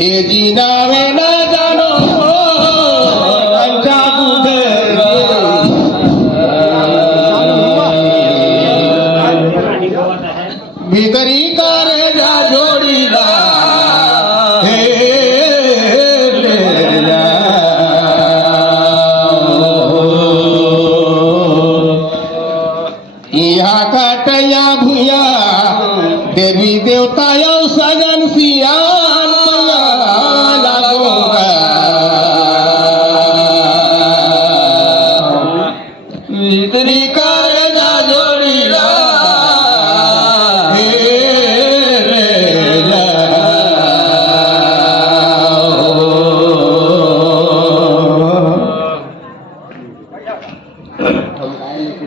ए जीना में न जानो अंचा दूधे भीतरी करे जा जोड़ीला हे ले जा यहाँ काटया भूया देवी देवता यो सजन सियान लागोगा भीतरी करे जा जोड़ीला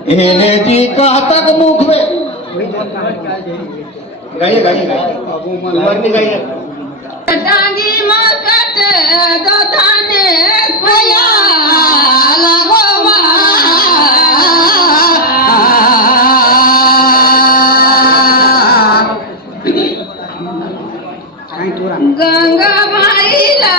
हेने जी कहा तक मुख में गाइए गाइए गाइए डांगी मकट दो थाने भैया लागो गंगा माईला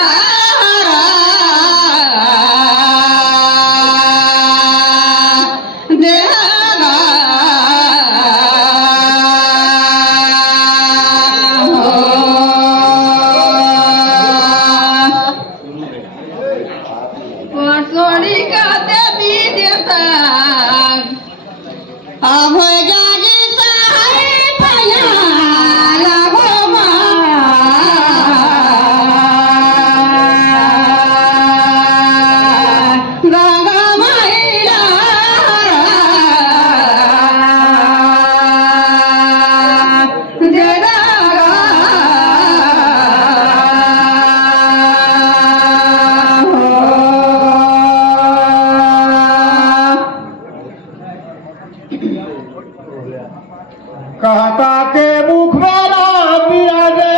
कहता के मुख में राम विराजे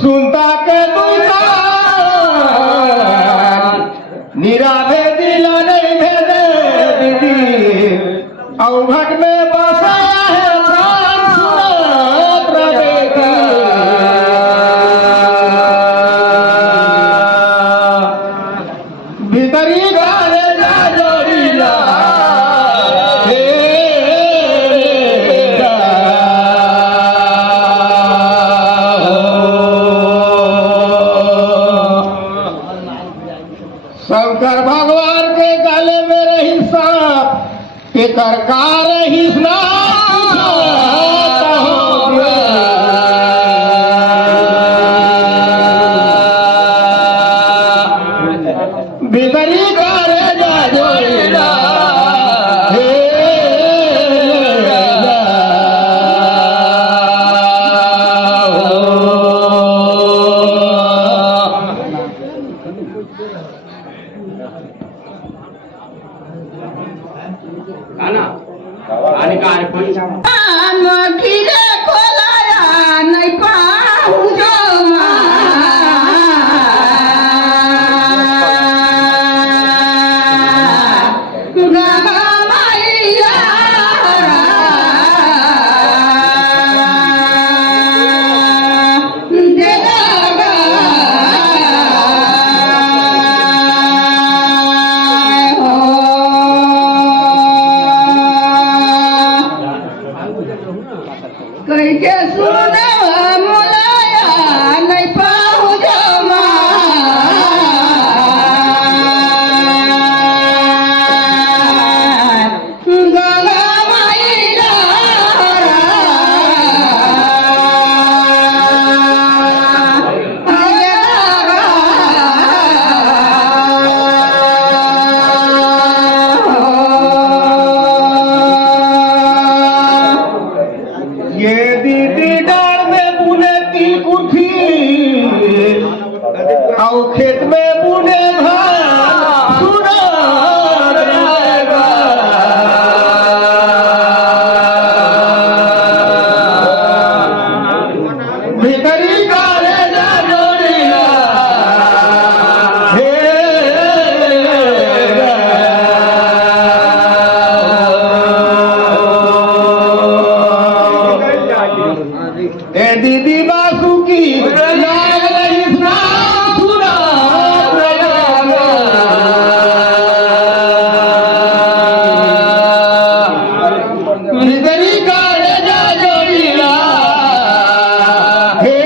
सुनता के दूता निराभे दिल नहीं भेदे दीदी अवघट में बसाया है प्राण सुना प्रवेदी भीतरी गाने जा जोड़ीला शंकर भगवान के गले में रही सांप के करकार रही भीतरी करे जा जोड़ीला खिले खोलाया नहीं पाऊं जो गंगा मैया कहीं के सुने मुलाया नहीं पाऊं जमा गंगा मैया ये दीदी डाल में बुले भितरी काळजा जोडीला हे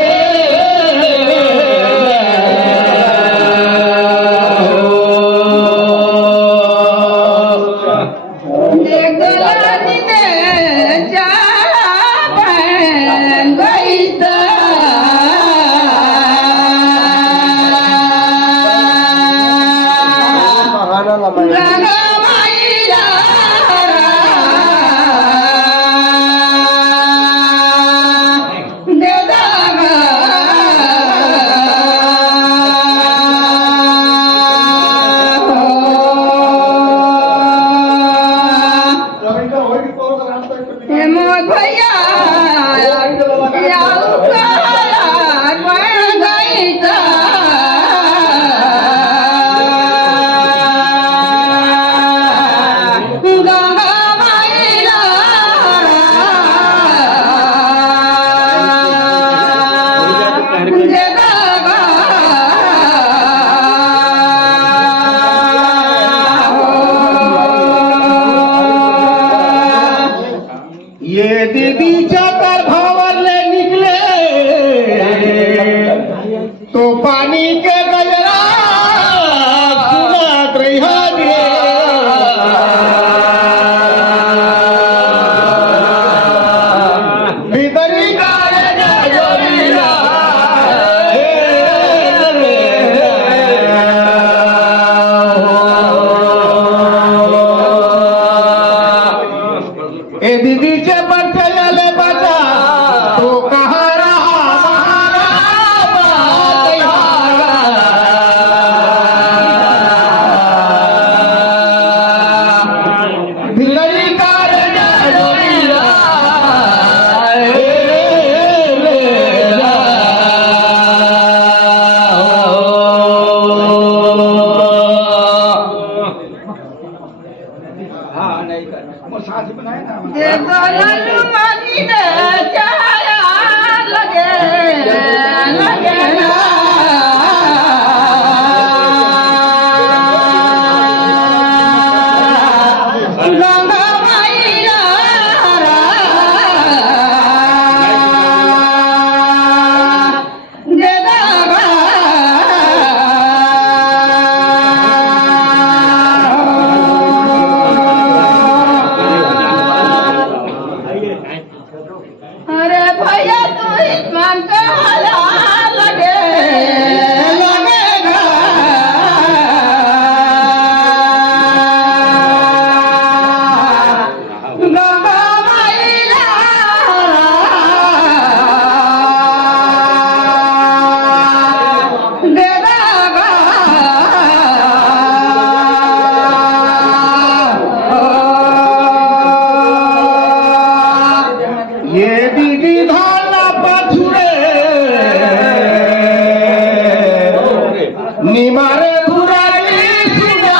ये दीदीच्या गर्भावरले निकले तो पानी के गजरा सुनात रहा दे भितरी काळजा जोडीला ए दीदीचे बच्चे झाले बचा तो कहाँ रहा भितरी काळजा जोडीला अरे भैया तू इस्मान का लगे लगेगा गंगा मैया दे दागा ये दीदी धाला पाछुरे निमारे पुरानी सुना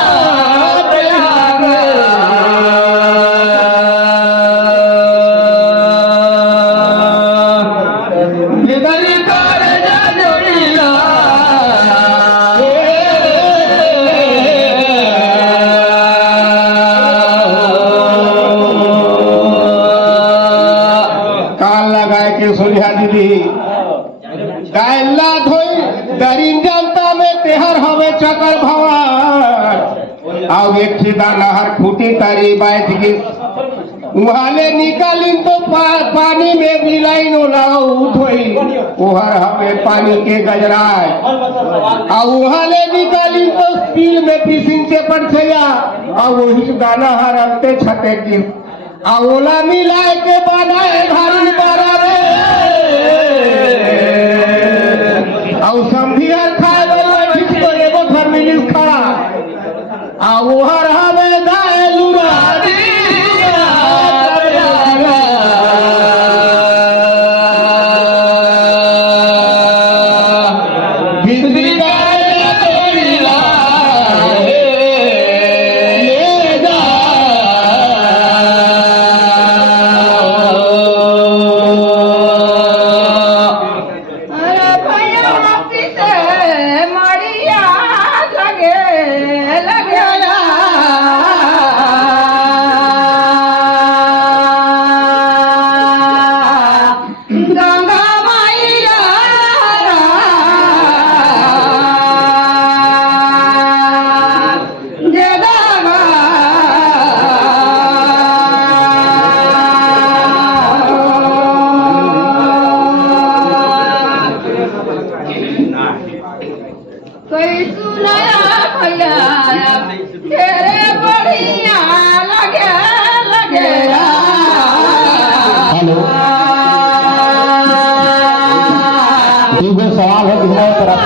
भितरी काळजा जोडीला कान लगाए के सुनिया दीदी गायला धोई दरिन जनता में तेहर हवे चकर भवन आव एक ठिदा नहर फूटी तारी बैठ गई उहाले निकाली तो पानी में मिलाई नो लाओ उठोई उहर हवे पानी के गजराए आ उहाले निकाली तो स्टील में पीसिन से पड़ छया आ वही दाना हर अंते छटे की ओला मिलाए के बनाए धारी बारा रे और समझिया खाए वाला किसको एगो घर में नील खड़ा आ ओहर हवे गाय लुरारी भितरी गाय जोड़ीला ले जा हॅलो तुझे सवाल है विनय करा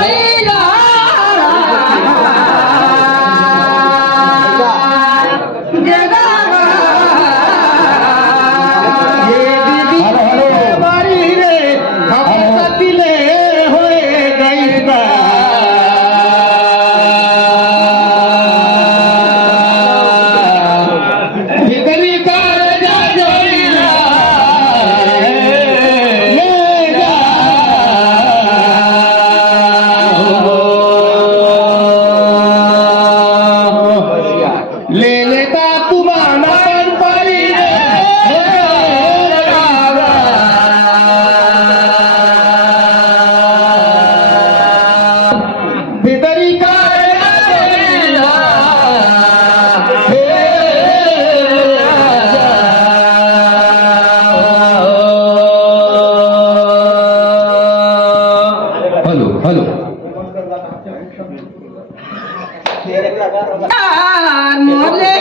मोले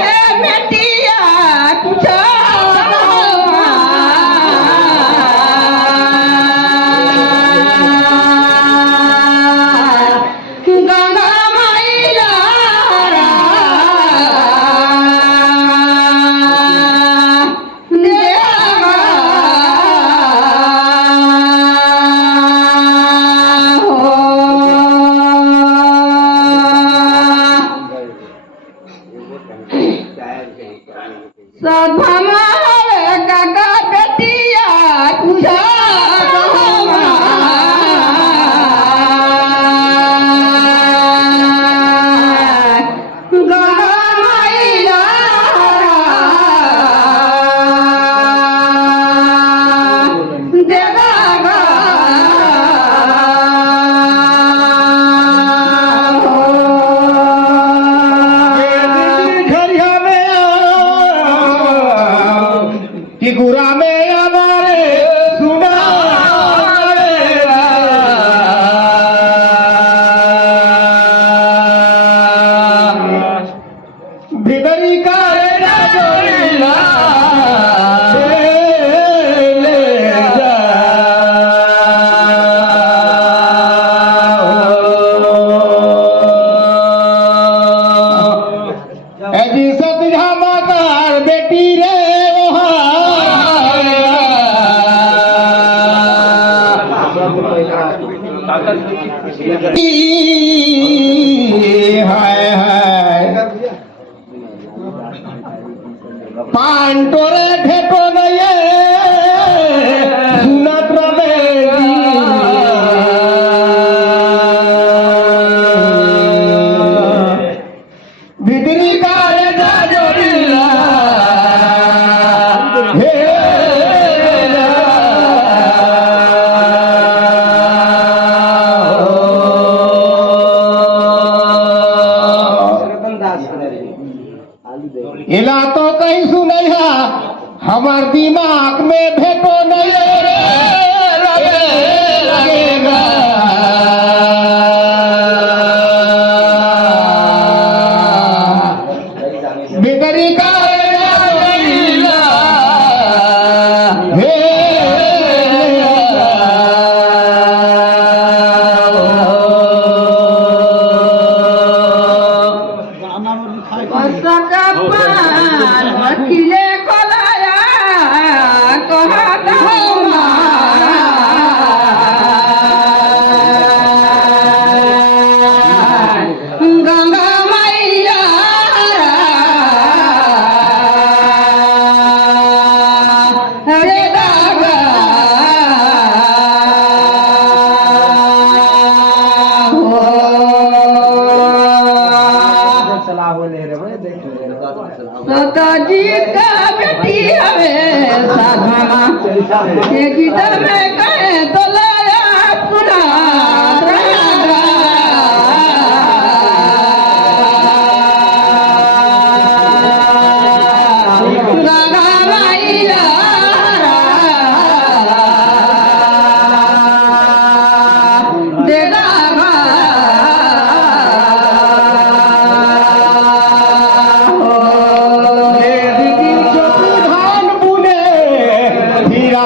बेटिया तुझा गंगा मैया सधमा गंगा बेटिया तुझा गंगा मैया देवा कि गुरा में हमारे सुना भितरी का ऐसी सतझामाकार बेटी रे हाय हाय पांटोरे भेटो नये सुनत भितरी कारे जाजोरीला हे इला तो कहीं सुनैहा हमार दिमाग में भेटो नहीं रे लगेगा बिगड़ी का वकीले कोलाया कहता गंगा मैया रे दागा जी का बेटी हमें साधना ये गीत में कहे तो लाया सुना गंगा मैया धान बुने हीरा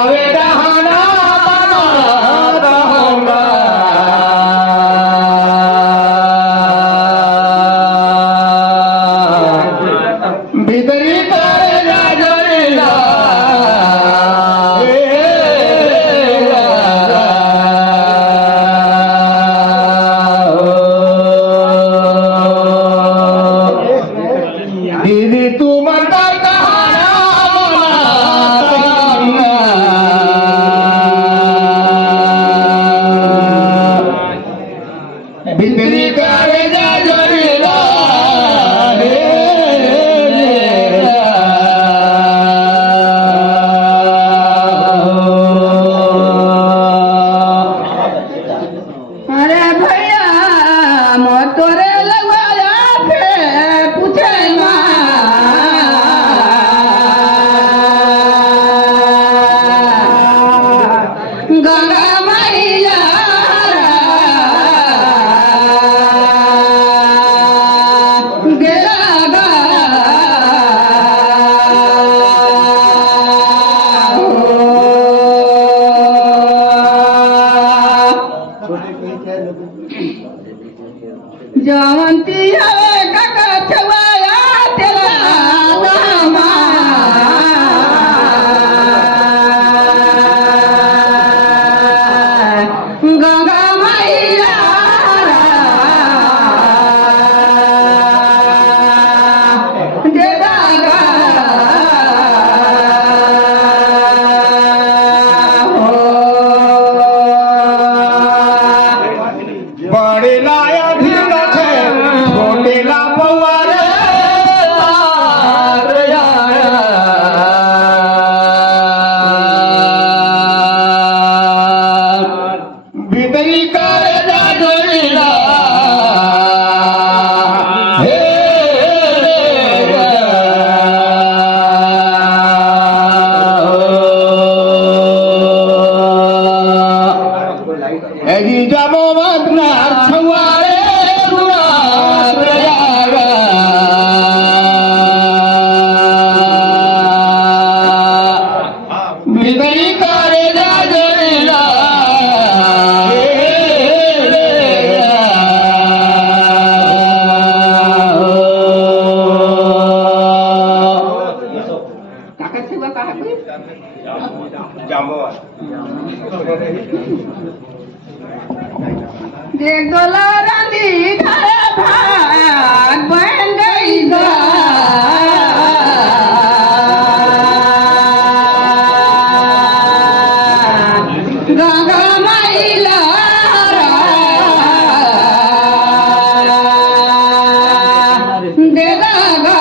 जवंती काका ठेवाया त्याला दामा गंगा मैया बड़ेला अधीन छे छोटेला पवार भीतरी करे जागरीला हे एजी जामो मगनार छवारे दुआर यागा भीतरी करे जागरीला काका ठेवा का जामो देख गोला रांधी घरे भात बन गई गंगा मैला दे दागा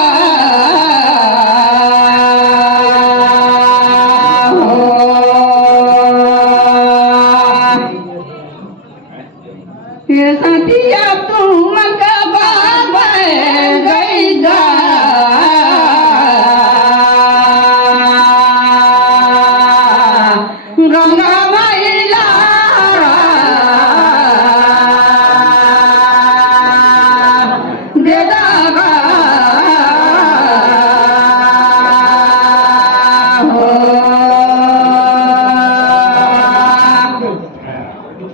ये साथिया तू मन का बाप गई जा गंगा माई